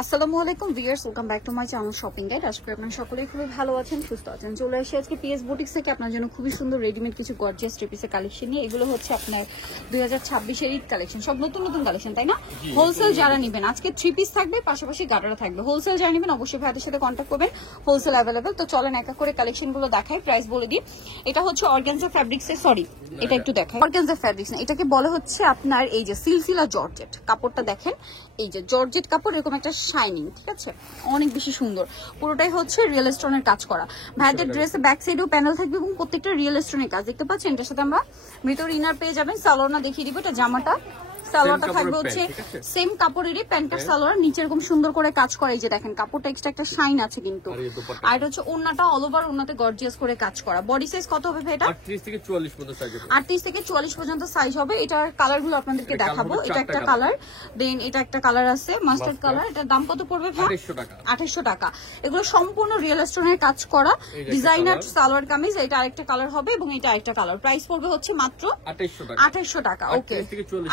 আসসালামু আলাইকুম viewers, welcome back to my channel shopping guide. আশা করি আপনারা সকলেই খুবই ভালো আছেন, সুস্থ আছেন। চলে আসি আজকে পিএস বুটিক্স থেকে আপনার জন্য খুবই সুন্দর রেডিমেড কিছু গর্জিয়াস থ্রি পিসের কালেকশন নিয়ে। এগুলো হচ্ছে আপনার 2026 এর ঈদ কালেকশন, সব নতুন নতুন কালেকশন, তাই না? হোলসেল যারা নেবেন আজকে থ্রি পিস থাকবে, পাশাপাশি গাড়ারা থাকবে। হোলসেল যারা নেবেন অবশ্যই ভাইদের সাথে কন্ট্যাক্ট করবেন, হোলসেল অ্যাভেলেবেল। তো চলেন একা করে কালেকশনগুলো দেখাই, প্রাইস বলে দিই। এটা হচ্ছে অর্গানজা ফ্যাব্রিক্সের, সরি এটা একটু দেখাই, অর্গানজা ফ্যাব্রিক্স না, এটাকে বলা হচ্ছে আপনার এই যে সিলসিলা জর্জেট। কাপড়টা দেখেন, এই যে জর্জেট কাপড়, এরকম একটা শাইনিং, ঠিক আছে, অনেক বেশি সুন্দর। পুরোটাই হচ্ছে রিয়েল স্টোনের কাজ করা। ভাইদের ড্রেসে ব্যাক সাইডেও প্যানেল থাকবে এবং প্রত্যেকটা রিয়েল স্টোনের কাজ দেখতে পাচ্ছেন। এটার সাথে আমরা ভিতরে ইনার পেয়ে যাবেন, সালোয়ারটা দেখিয়ে দিব। এটা জামাটা, সালোয়ারটা থাকবে হচ্ছে সেম কাপড়েরই প্যান্টটা সালোয়ার, নিচে এরকম সুন্দর করে কাজ করা। এই যে দেখেন কাপড়টা এক্সট্রা একটা শাইন আছে কিন্তু। আর এটা হচ্ছে ওন্নাটা, অল ওভার ওন্নাতে গর্জিয়াস করে কাজ করা। বডি সাইজ কত হবে ভাই এটা? 38 থেকে 44 পর্যন্ত সাইজ হবে। 38 থেকে 44 পর্যন্ত সাইজ হবে। এটার কালারগুলো আপনাদেরকে দেখাবো। এটা একটা কালার, দেন এটা একটা কালার আছে মাস্টার্ড কালার। এটার দাম কত পড়বে ভাই? 2800 টাকা। এগুলো সম্পূর্ণ রিয়েল স্টোনের কাজ করা, ডিজাইনার সালোয়ার কামিজ। এটা আরেকটা কালার হবে এবং এটা আরেকটা কালার। প্রাইস পড়বে হচ্ছে মাত্র 2800 টাকা। ওকে,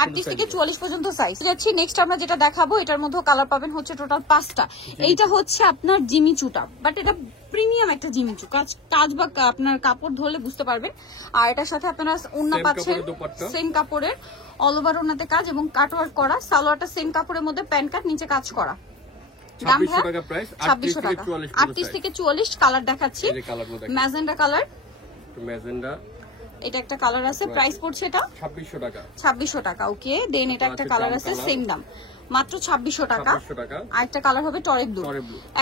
38 থেকে 44 পর্যন্ত সাইজ যাচ্ছি। নেক্সট আমরা যেটা দেখাবো, এটার মধ্যে কালার পাবেন হচ্ছে টোটাল 5টা। এইটা হচ্ছে আপনার জিমি চুটা, বাট এটা প্রিমিয়াম একটা জিমিচু কাজ বা আপনার কাপড় ধরলে বুঝতে পারবেন। আর এটার সাথে আপনারা ওন্না পাচ্ছেন সেম কাপড়ের, অল ওভার ওন্নাতে কাজ এবং কাটওয়ার্ক করা। সালোয়ারটা সেম কাপড়ের মধ্যে প্যান্ট কাট, নিচে কাজ করা। দাম 2600 টাকা। 38 থেকে 44 কালার দেখাচ্ছি। ম্যাজেন্ডা কালার, ম্যাজেন্ডা, এটা একটা কালার আছে। প্রাইস পড়ছে এটা 2600 টাকা। 2600 টাকা, ওকে। দেন এটা একটা কালার আছে, সেম দাম, মাত্র 2600 টাকা। আরেকটা কালার হবে টরে ব্লু,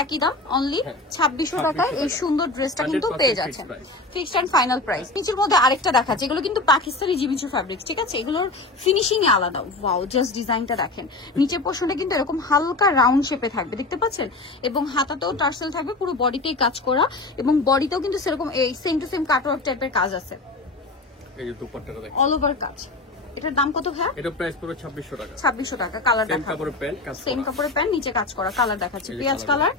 একই দাম, অনলি 2600 টাকায় এই সুন্দর ড্রেসটা কিন্তু পেয়ে যাচ্ছেন। Fixed and final price. নিচের মধ্যে আরেকটা দেখাচ্ছে, এগুলো কিন্তু পাকিস্তানি জিমিচু ফ্যাব্রিক্স, ঠিক আছে। এগুলোর ফিনিশিং এ আলাদা। ওয়াও, জাস্ট ডিজাইনটা দেখেন। নিচের পোর্শনটা কিন্তু এরকম হালকা রাউন্ড শেপে থাকবে, দেখতে পাচ্ছেন, এবং হাতাতেও টার্সেল থাকবে, পুরো বডিতেই কাজ করা, এবং বডিতেও কিন্তু সেরকম এই সেম টু সেম কাটওয়ার্ক টাইপের কাজ আছে। এই যে দুপাট্টাটা দেখেন, অল ওভার কাজ। এটার দাম কত ভাই? এটা প্রাইস পুরো 2600 টাকা। 2600 টাকা। কালার দেখাবো, সেম কাপড়ের প্যান্ট, সেম কাপড়ের প্যান্ট, নিচে কাজ করা। কালার দেখাচ্ছি, পেঁয়াজ কালার,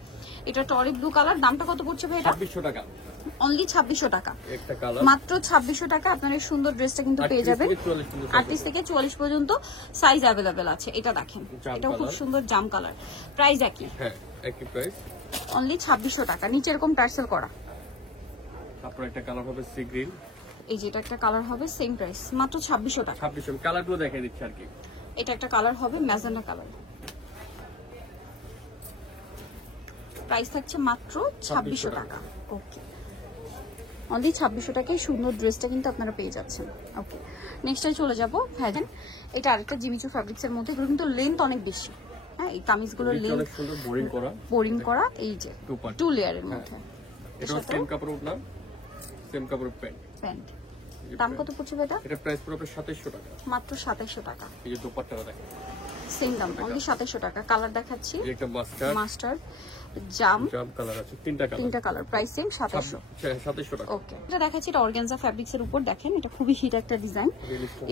এটা টরি ব্লু কালার। দামটা কত পড়ছে ভাই এটা? 2600 টাকা, অনলি 2600 টাকা। একটা কালার, মাত্র 2600 টাকা। আপনারা এই সুন্দর ড্রেসটা কিন্তু পেয়ে যাবেন। 38 থেকে 44 পর্যন্ত সাইজ अवेलेबल আছে। এটা দেখেন, এটাও খুব সুন্দর জাম কালার। প্রাইস একই, হ্যাঁ একই প্রাইস, অনলি 2600 টাকা। নিচে এরকম টার্সেল করা। তারপর একটা কালার হবে সি গ্রিন, এই যেটা একটা কালার হবে, সেম প্রাইস, মাত্র 2600 টাকা। 2600। কালারগুলো দেখাই দিচ্ছি আর কি। এটা একটা কালার হবে ম্যাজেন্ডা কালার, প্রাইস থাকছে মাত্র 2600 টাকা। ওকে, অনলি 2600 টাকায় সুন্দর ড্রেসটা কিন্তু আপনারা পেয়ে যাচ্ছেন। ওকে, নেক্সটে চলে যাব। ফ্যাশন, এটা আরেকটা জিমিচু ফ্যাব্রিক্স এর মধ্যে, এগুলো কিন্তু লেন্থ অনেক বেশি। হ্যাঁ, এই কামিজগুলোর লেন্থ অনেক সুন্দর, বোরিং করা। এই যে টু লেয়ারের মধ্যে, এটা সেম কাপড় উঠলাম, সেম কাপড়ের প্যান্ট। দাম কত পড়ছে এটা? এটা প্রাইস পুরো 2700 টাকা, মাত্র 2700 টাকা। এই যে দোপাট্টাটা দেখেন, সেম দাম, অনলি 2700 টাকা। কালার দেখাচ্ছি, একটা মাস্টার্ড জাম কালার আছে, তিনটা কালার, প্রাইস সেম 2700 টাকা। ওকে, এটা দেখাচ্ছি, এটা অর্গানজা ফ্যাব্রিক্স এর উপর। দেখেন, এটা খুবই হিট একটা ডিজাইন,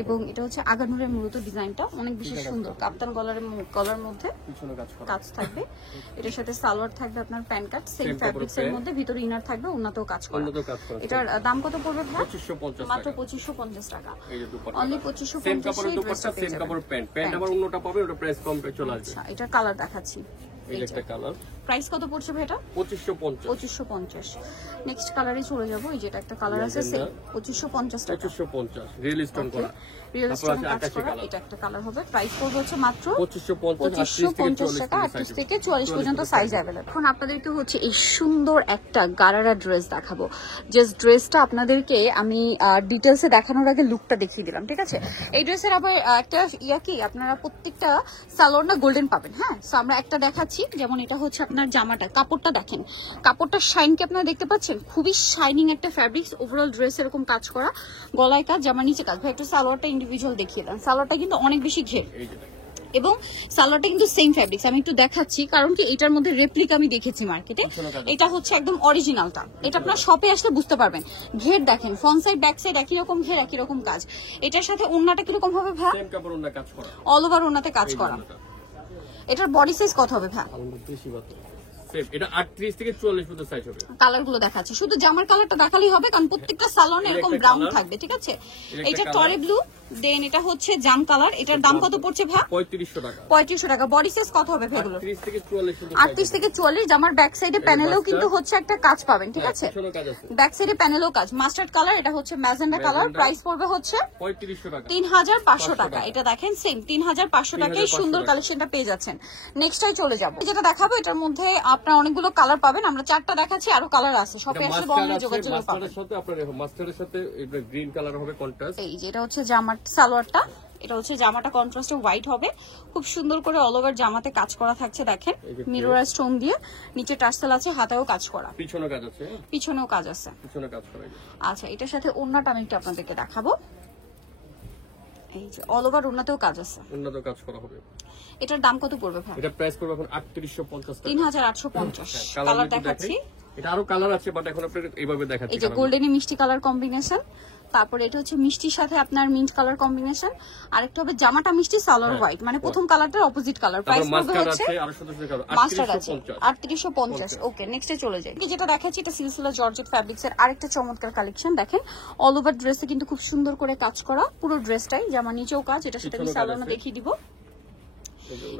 এবং এটা হচ্ছে আগানুরের মূলত ডিজাইনটা অনেক বেশি সুন্দর। কাপ্তান গলার মধ্যে কাজ থাকবে। এটার সাথে সালোয়ার থাকবে আপনার প্যান্ট কাট, সেম ফ্যাব্রিক্স এর মধ্যে, ভিতরে ইনার থাকবে, ওন্নাতেও কাজ করা। এটার দাম কত পড়বে ভাই? 2550, মাত্র 2550 টাকা, অনলি 2550। সেম কাপড়ের দোপাট্টা, সেম কাপড়ের প্যান্ট আবার অন্যটা পাবে, ওটা প্রাইস কম চলে আসবে। আচ্ছা, এটা কালার দেখাচ্ছি, এই একটা কালার। প্রাইস কত পড়ছে ভাই এটা? 2550। নেক্সট কালারে চলে যাব। এই যেটা একটা কালার আছে, সেম 2550 টাকা। 2550 রিয়েল স্টোন করা, রিয়েল স্টোন কাজ করা। এটা একটা কালার হবে, প্রাইস পড়বে হচ্ছে মাত্র 2550 টাকা। 38 থেকে 44 পর্যন্ত সাইজ अवेलेबल। এখন আপনাদেরকে হচ্ছে এই সুন্দর একটা গারারা ড্রেস দেখাবো। জাস্ট ড্রেসটা আপনাদেরকে আমি ডিটেইলসে দেখানোর আগে লুকটা দেখিয়ে দিলাম, ঠিক আছে। এই ড্রেসের আবার একটা কি, আপনারা প্রত্যেকটা সালোয়ার না গোল্ডেন পাবেন। হ্যাঁ, সো আমরা একটা দেখাচ্ছি, যেমন এটা হচ্ছে আপনার জামাটা, কাপড়টা দেখেন, কাপড়টার শাইন কি আপনারা দেখতে পাচ্ছেন? খুবই শাইনিং একটা ফ্যাব্রিক্স। ওভারঅল ড্রেস এরকম কাজ করা, গলায় কাজ, জামার নিচে কাজ। ভাই একটু সালোয়ারটা ইন্ডিভিজুয়াল দেখিয়ে দেন। সালোয়ারটা কিন্তু অনেক বেশি ঘের, এবং সালোয়ারটা কিন্তু সেম ফ্যাব্রিক্স। আমি একটু দেখাচ্ছি, কারণ কি এটার মধ্যে রেপ্লিকা আমি দেখেছি মার্কেটে, এটা হচ্ছে একদম অরিজিনালটা। এটা আপনার শপে আসলে বুঝতে পারবেন। ঘের দেখেন, ফ্রন্ট সাইড ব্যাক সাইড একই রকম ঘের, একই রকম কাজ। এটার সাথে ওন্নাটা কিরকম হবে ভাই? সেম কাপড়, ওন্না কাজ করা, অল ওভার ওন্নাতে কাজ করা। এটার বডি সাইজ কত হবে ভাই? সেম এটা 38 থেকে 44 পর্যন্ত সাইজ হবে। কালার গুলো দেখাচ্ছি, শুধু জামার কালারটা দেখালেই হবে কারণ প্রত্যেকটা সালোয়ারে এরকম ব্রাউন থাকবে, ঠিক আছে? এটা টরে ব্লু, দেন এটা হচ্ছে জাম কালার। এটার দাম কত পড়ছে ভাই? 3500 টাকা। 3500 টাকা। বডি সাইজ কত হবে ভাই এগুলো? 38 থেকে 44 পর্যন্ত। 38 থেকে 44। জামার ব্যাক সাইডে প্যানেলেও কিন্তু হচ্ছে একটা কাজ পাবেন, ঠিক আছে? ব্যাক সাইডে প্যানেলেও কাজ। মাস্টার্ড কালার, এটা হচ্ছে ম্যাজেন্ডা কালার। প্রাইস পড়বে হচ্ছে 3500 টাকা। 3500 টাকা। এটা দেখেন সেম 3500 টাকায় সুন্দর কালেকশনটা পেয়ে যাচ্ছেন। নেক্সটটাই চলে যাব। যেটা দেখাবো এটার মধ্যে আপনার অনেকগুলো কালার পাবেন, আমরা 4টা দেখাচ্ছি, আরো কালার আছে। শপে আসলে বন্ধ যোগাযোগ পাবেন। মাস্টারের সাথে আপনার মাস্টারের সাথে এটা গ্রিন কালার হবে কন্ট্রাস্ট। এই যে এটা হচ্ছে জামার সালোয়ারটা, এটা হচ্ছে জামাটা কন্ট্রাস্টে হোয়াইট হবে, খুব সুন্দর করে অল ওভার জামাতে কাজ করা থাকছে। দেখেন মিরর স্টোন দিয়ে, নিচে টার্সেল আছে, হাতেও কাজ করা, পিছনেও কাজ আছে, পিছনেও কাজ আছে, পিছনে কাজ করা। আচ্ছা এটার সাথে ওড়নাটা আমি একটু আপনাদেরকে দেখাবো। এই যে অল ওভার ওড়নাতেও কাজ আছে, ওড়নাতেও কাজ করা হবে। এটার দাম কত পড়বে ভাই? এটা প্রাইস পড়বে এখন 3850 টাকা। 3850। কালার দেখাচ্ছি, এটা আরো কালার আছে বাট এখন আপনাদের এইভাবে দেখাচ্ছি। এই যে গোল্ডেনে মিষ্টি কালার কম্বিনেশন, তারপরে এটা হচ্ছে মিষ্টির সাথে আপনার মিন্ট কালার কম্বিনেশন, আরেকটা হবে জামাটা মিষ্টি সালোয়ার হোয়াইট, মানে প্রথম কালারটার অপোজিট কালার। প্রাইস পড়বে হচ্ছে মাস্টার আছে 3850। ওকে নেক্সটে চলে যাই। যেটা দেখাচ্ছি এটা সিলসিলা জর্জেট ফ্যাব্রিক্স এর আরেকটা চমৎকার কালেকশন। দেখেন অল ওভার ড্রেসে কিন্তু খুব সুন্দর করে কাজ করা, পুরো ড্রেসটাই, জামা নিচেও কাজ। এটার সাথে আমি সালোয়ারটা দেখিয়ে দিব।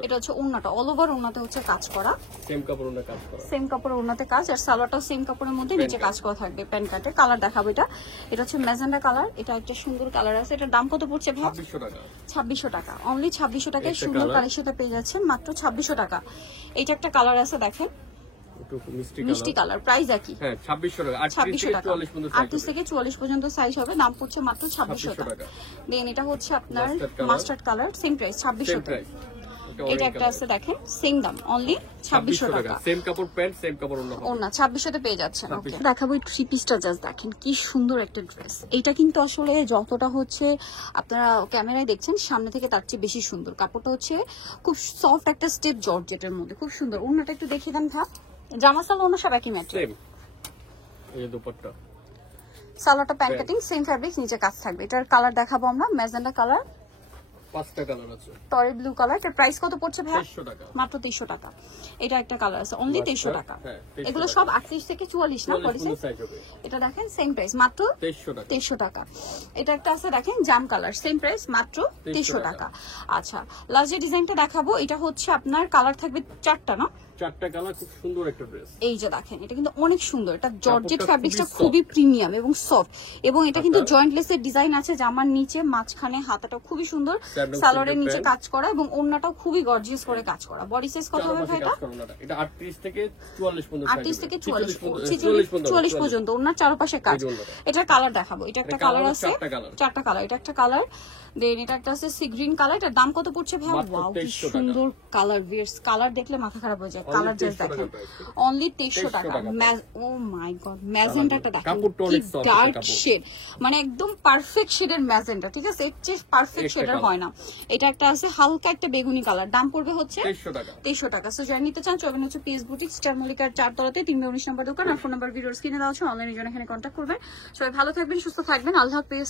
এটা হচ্ছে ওন্নাটা, অল ওভার ওন্নাতে হচ্ছে কাজ করা, সেম কাপড় ওন্না কাজ করা, সেম কাপড়ের ওন্নাতে কাজ, আর সালোয়ারটাও সেম কাপড়ের মধ্যে নিচে কাজ করা থাকবে প্যান কাটে। কালার দেখাবো, এটা হচ্ছে ম্যাজেন্ডা কালার। এটা একটা সুন্দর কালার আছে। এটার দাম কত পড়ছে ভাই? 2600 টাকা। 2600 টাকা, অনলি 2600 টাকায় সুন্দর কালেকশনটা পেয়ে যাচ্ছেন মাত্র 2600 টাকা। এইটা একটা কালার আছে দেখেন, একটু মিষ্টি কালার। প্রাইস একই, হ্যাঁ 2600 টাকা। 2600 টাকা, 38 থেকে 44 পর্যন্ত সাইজ হবে। দাম পড়ছে মাত্র 2600 টাকা। দেন এটা হচ্ছে আপনার মাস্টার্ড কালার, সেম প্রাইস 2600 টাকা। এটা একটা আছে দেখেন, সেম দাম, অনলি 2600 টাকা। সেম কাপড় প্যান্ট, সেম কাপড় ওন্না 2600 তে পেয়ে যাচ্ছেন। ওকে দেখাবো এই থ্রি পিসটা, জাস্ট দেখেন কি সুন্দর একটা ড্রেস। এটা কিন্তু আসলে যতটা হচ্ছে আপনারা ক্যামেরায় দেখছেন সামনে থেকে তার চেয়ে বেশি সুন্দর। কাপড়টা হচ্ছে খুব সফট একটা স্টেপ জর্জেটের মধ্যে, খুব সুন্দর। ওন্নাটা একটু দেখিয়ে দেন ভাই। জামা সালোয়ার ওন্না সব একই ম্যাটেরিয়াল। এই যে দুপাট্টা, সালোয়ারটা প্যান্ট কাটিং, সেম ফ্যাব্রিক্স, নিচে কাজ থাকবে। এটার কালার দেখাবো আমরা, ম্যাজেন্ডা কালার, 5টা কালার আছে, টরে ব্লু কালার। এটার প্রাইস কত পড়ছে ভাই? 2300 টাকা, মাত্র 2300 টাকা। এটা একটা কালার আছে, অনলি 2300 টাকা। এগুলো সব 38 থেকে 44 না পড়ছে? এটা দেখেন সেম প্রাইস, মাত্র 2300 টাকা। এটা একটা আছে দেখেন জাম কালার, সেম প্রাইস, মাত্র 2300 টাকা। আচ্ছা লাস্ট যে ডিজাইনটা দেখাবো, এটা হচ্ছে আপনার কালার থাকবে 4টা না? 4টা কালার, খুব সুন্দর একটা ড্রেস। এই যে দেখেন এটা কিন্তু অনেক সুন্দর। এটা জর্জেট ফ্যাব্রিক্সটা খুবই প্রিমিয়াম এবং সফট, এবং এটা কিন্তু জয়েন্টলেসের ডিজাইন আছে জামার নিচে, মাঝখানে হাতাটা খুবই সুন্দর, সালোয়ারের নিচে কাজ করা, এবং ওড়নাটাও খুবই গর্জিয়াস করে কাজ করা। বডি সাইজ কত হবে ভাই এটা? এটা 38 থেকে 44 পর্যন্ত, 38 থেকে 44 পর্যন্ত ওড়নার চারপাশে কাজ। এটার কালার দেখাবো, এটা একটা কালার আছে, 4টা কালার। এটা একটা কালার, দেন এটা একটা আছে সি গ্রিন কালার। এটার দাম কত পড়ছে ভাই? ওয়াও কি সুন্দর কালার, ভিয়ার্স কালার দেখলে মাথা খারাপ হয়ে যায়। কালার জাস্ট দেখেন, অনলি 2300 টাকা। ও মাই গড, ম্যাজেন্টাটা দেখেন কি ডার্ক শেড, মানে একদম পারফেক্ট শেডের ম্যাজেন্টা, ঠিক আছে? এর চেয়ে পারফেক্ট শেডের হয় না। এটা একটা আছে হালকা একটা বেগুনি কালার, দাম পড়বে হচ্ছে 2300 টাকা। সো যারা নিতে চান চলবেন হচ্ছে পিএস বুটিক, স্টার মল্লিকার 4 তলাতে 319 নম্বর দোকান। আর ফোন নাম্বার ভিডিওর স্ক্রিনে দেওয়া আছে, অনলাইনে জন্য এখানে কন্ট্যাক্ট করবেন। সবাই ভালো থাকবেন, সুস্থ থাকবেন, আল্লাহ হাফেজ।